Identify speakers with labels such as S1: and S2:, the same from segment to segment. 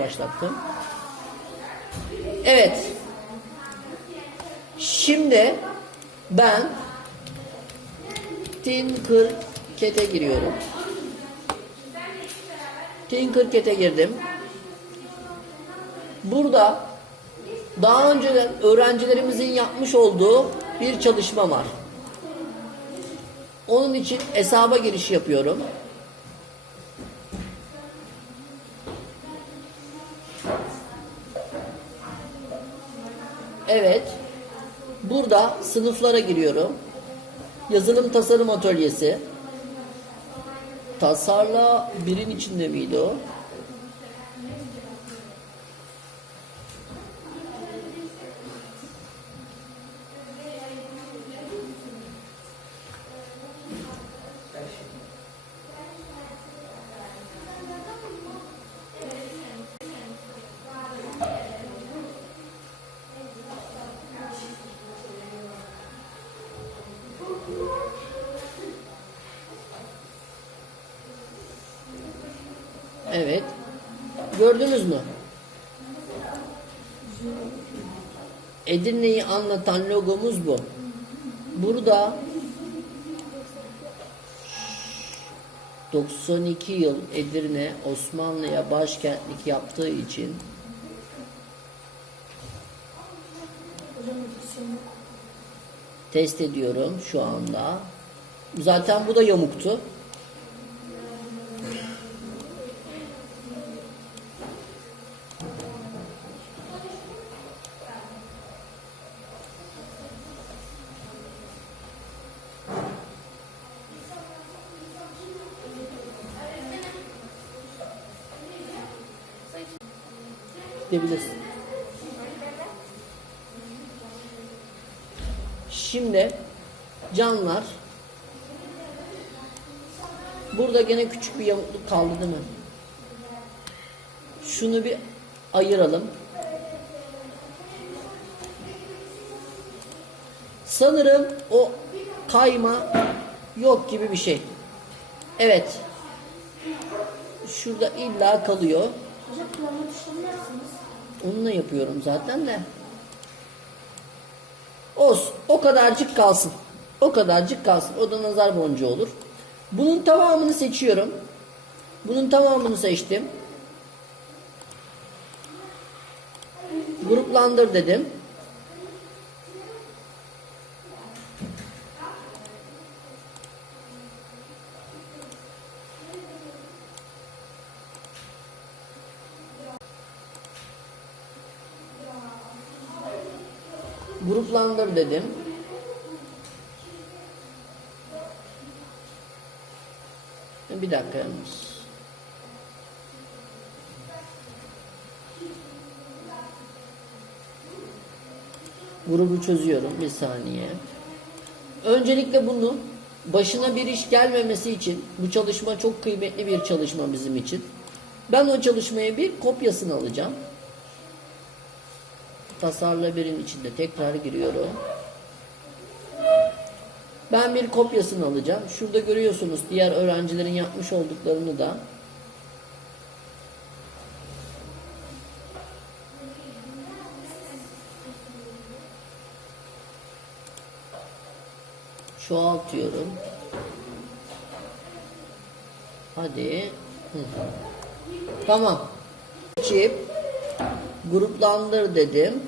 S1: Başlattım. Evet. Şimdi ben Tinkercad'e giriyorum. Tinkercad'e girdim. Burada daha önce öğrencilerimizin yapmış olduğu bir çalışma var. Onun için hesaba giriş yapıyorum. Evet. Burada sınıflara giriyorum. Yazılım tasarım atölyesi. Tasarla birin içinde miydi o? Evet. Gördünüz mü? Edirne'yi anlatan logomuz bu. Burada 92 yıl Edirne Osmanlı'ya başkentlik yaptığı için test ediyorum şu anda. Zaten bu da yamuktu. Gidebilirsin. Şimdi canlar burada gene küçük bir yamukluk kaldı değil mi? Şunu bir ayıralım. Sanırım o kayma yok gibi bir şey. Evet. Şurada illa kalıyor.
S2: Hocam kullanma tuşlarını yapsınız?
S1: Onunla yapıyorum zaten de. Olsun. O kadarcık kalsın. O kadarcık kalsın. O da nazar boncuğu olur. Bunun tamamını seçiyorum. Bunun tamamını seçtim. Gruplandır dedim. Gruplandır dedim. Bir dakika yalnız. Grubu çözüyorum bir saniye. Öncelikle bunu başına bir iş gelmemesi için bu çalışma çok kıymetli bir çalışma bizim için. Ben o çalışmaya bir kopyasını alacağım. Tasarla birin içinde tekrar giriyorum. Ben bir kopyasını alacağım. Şurada görüyorsunuz diğer öğrencilerin yapmış olduklarını da. Çoğaltıyorum. Hadi. Hı. Tamam. Çip gruplandır dedim.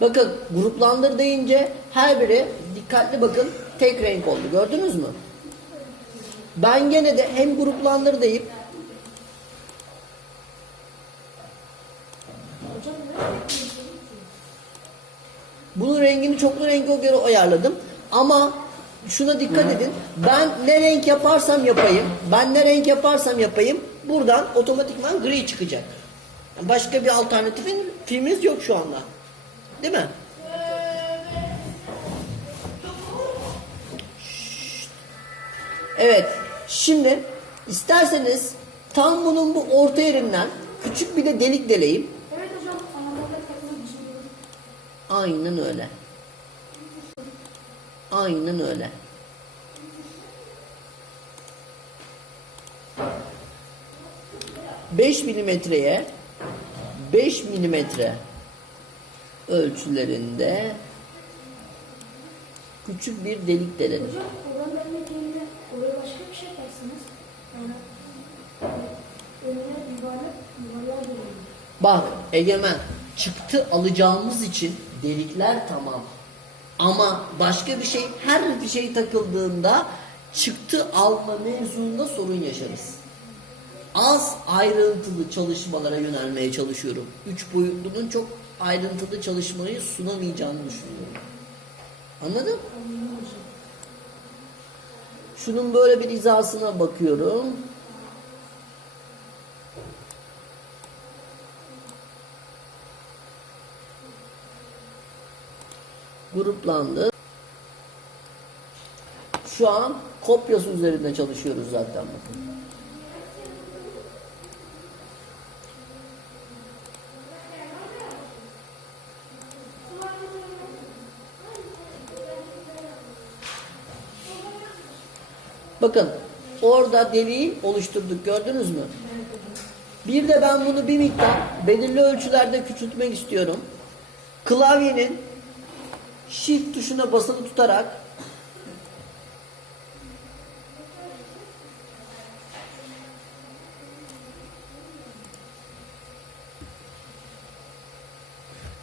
S1: Bakın gruplandır deyince her biri dikkatli bakın tek renk oldu. Gördünüz mü? Ben gene de hem gruplandır deyip? Bunun rengini çoklu renge göre ayarladım. Ama şuna dikkat edin. Ben ne renk yaparsam yapayım, ben ne renk yaparsam yapayım buradan otomatikman gri çıkacak. Başka bir alternatifin filmimiz yok şu anda. Değil mi? Evet. Şimdi isterseniz tam bunun bu orta yerinden küçük bir de delik deleyim.
S2: Evet hocam. Şey.
S1: Aynen öyle. Aynen öyle. Beş milimetreye 5 milimetre ölçülerinde küçük bir delik delenir.
S2: Hocam oran vermek yerine oraya başka bir şey yaparsınız. Yani önüne yuvarlak yuvarlar verin.
S1: Bak Egemen çıktı alacağımız için delikler tamam. Ama başka bir şey her bir şey takıldığında çıktı alma mevzunda sorun yaşarız. Az ayrıntılı çalışmalara yönelmeye çalışıyorum. Üç boyutlunun çok ayrıntılı çalışmayı sunamayacağını düşünüyorum. Anladın? Şunun böyle bir hizasına bakıyorum. Gruplandı. Şu an kopyası üzerinde çalışıyoruz zaten bakın. Bakın orada deliği oluşturduk gördünüz mü? Bir de ben bunu bir miktar belirli ölçülerde küçültmek istiyorum. Klavyenin Shift tuşuna basılı tutarak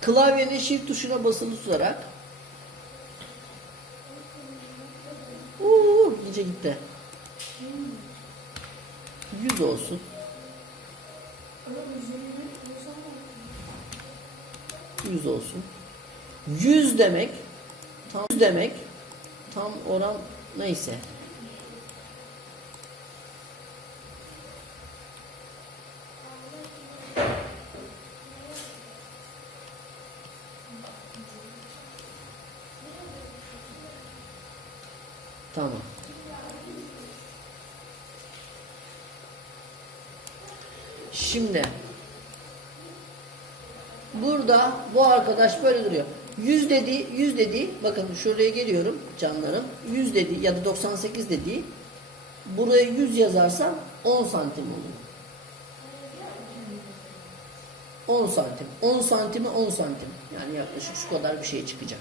S1: klavyenin Shift tuşuna basılı tutarak Uuu iyice gitti. 100 olsun. 100 olsun. 100 demek tam 100 demek tam oran neyse. Tamam. Şimdi Burada bu arkadaş böyle duruyor. 100 dedi, 100 dedi. Bakın şuraya geliyorum canlarım. 100 dedi ya da 98 dedi. Buraya 100 yazarsam 10 santim olur. 10 santim. 10 santime 10 santim. Yani yaklaşık şu kadar bir şey çıkacak.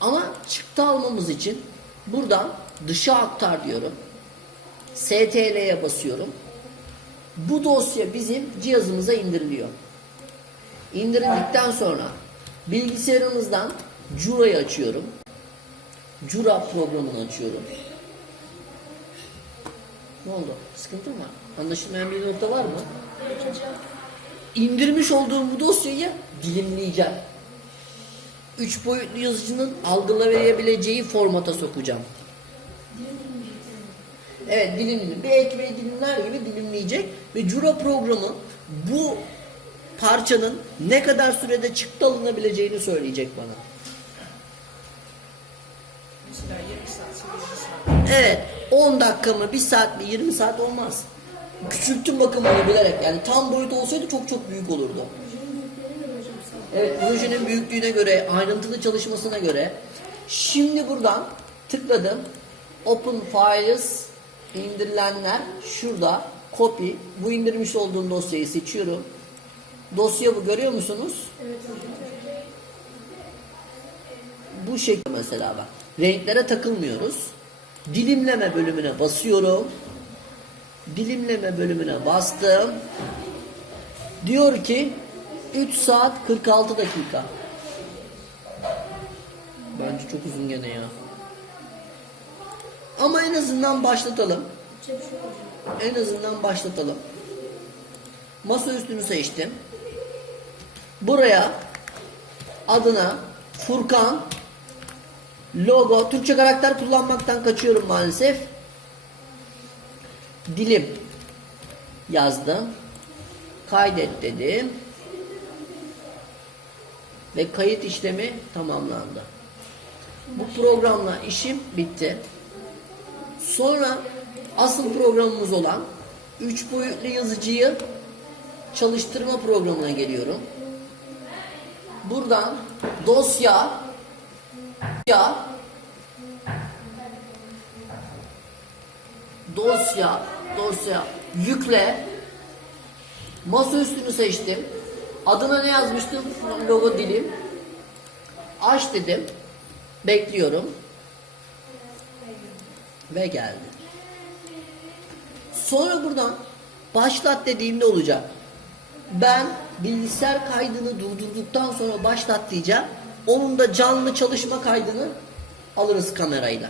S1: Ama çıktı almamız için buradan dışa aktar diyorum. STL'ye basıyorum. Bu dosya bizim cihazımıza indiriliyor. İndirildikten sonra bilgisayarımızdan Cura'yı açıyorum. Cura programını açıyorum. Ne oldu? Sıkıntı mı? Anlaşılmayan bir nokta var mı? İndirmiş olduğum bu dosyayı dilimleyeceğim. Üç boyutlu yazıcının algılayabileceği formata sokacağım. Evet dilimli. Bir ekmeği dilimler gibi dilimleyecek ve Cura programı bu parçanın ne kadar sürede çıktı alınabileceğini söyleyecek bana.
S3: Mesela 20 saat, 8 saat.
S1: Evet 10 dakika mı 1 saat mi 20 saat olmaz. Küçülttüm bakın bunu bilerek yani tam boyut olsaydı çok çok büyük olurdu. Evet projenin büyüklüğüne göre ayrıntılı çalışmasına göre şimdi buradan tıkladım Open Files indirilenler şurada copy bu indirmiş olduğum dosyayı seçiyorum. Dosya bu görüyor musunuz?
S2: Evet.
S1: Bu şekilde mesela bak. Renklere takılmıyoruz. Dilimleme bölümüne basıyorum. Dilimleme bölümüne bastım. Diyor ki 3 saat 46 dakika. Bence çok uzun gene ya. Ama en azından başlatalım. En azından başlatalım. Masa üstünü seçtim. Buraya adına Furkan logo Türkçe karakter kullanmaktan kaçıyorum maalesef. Dilim yazdım. Kaydet dedim. Ve kayıt işlemi tamamlandı. Bu programla işim bitti. Sonra asıl programımız olan 3 boyutlu yazıcıyı çalıştırma programına geliyorum buradan dosya ya dosya dosya. Yükle. Masa üstünü seçtim. Adına ne yazmıştım? Logo dilim. Aç dedim. Bekliyorum. Ve geldi. Sonra buradan başlat dediğimde olacak. Ben bilgisayar kaydını durdurduktan sonra başlat diyeceğim. Onun da canlı çalışma kaydını alırız kamerayla.